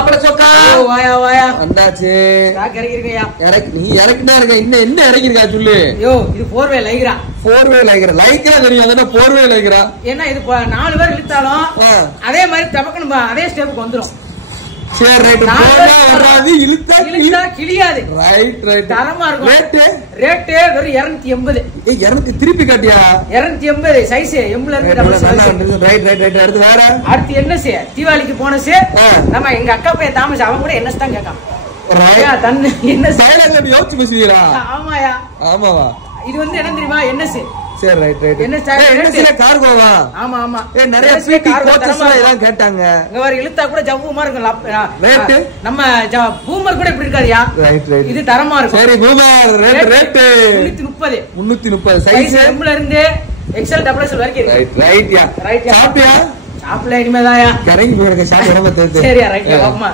மாப்பிள சொக்கா வாயா வாயா வந்தாச்சு. இறக்கிருக்கையா நீ இறக்கினா இருக்க இன்னும் என்ன இறக்கிருக்கா சொல்லு. யோ இது four way Lycra. Four way Lycra Lycra தெரியும். அதான் போர்வே லைக்ரா. ஏன்னா இது 4 பேர் இழுத்தாலும் அதே மாதிரி தமக்கணும் அதே ஸ்டெப்புக்கு வந்துரும். சரி ரைட். வராது இழுத்தா கிளியாது. Right right. தரமா இருக்கும். ரேட் வெறும் 280. எனக்கு திருப்பி காட்டியா? 280 சைஸ் எம்ல இருந்து double size. Right right right. அடுத்து வேற. அடுத்து என்ன சே? தீபாவளிக்கு போனசே நம்ம எங்க அக்கா பையன் தாமஸ் அவன் கூட என்ன தான் கேட்கான். ரையா தண்ணி என்ன சைலன்ட் யோசிச்சு பேசுவீங்களா? ஆமாயா. ஆமாவா? இது வந்து என்ன தெரியுமா? என்ன சே? சரி ரைட் ரைட். என்ன ஸ்டைல் கார்கோவா? ஆமா ஆமா. நிறைய பீட்டி கோச்சஸ் எல்லாம் கேட்டாங்க. இங்க வர இழுத்தா கூட ஜவ்வுமா இருக்கும். ரேட் நம்ம பூமர் கூட இப்படி இருக்காதியா. Right right. இது தரமா இருக்கும். சரி பூமர் ரேட் 330. 330 சைஸ் எம்ல இருந்து எக்ஸ்எல் டபுள் எக்ஸ்எல் வரைக்கும் ரைட் ரைட் யா. ரைட். சாப்பிட்டியா? சாப்பிடல இனிமேதாயா. கரங்கி போறக்க சாப்பிட ரொம்ப தெரியும். சரியா ரைட் வாமா.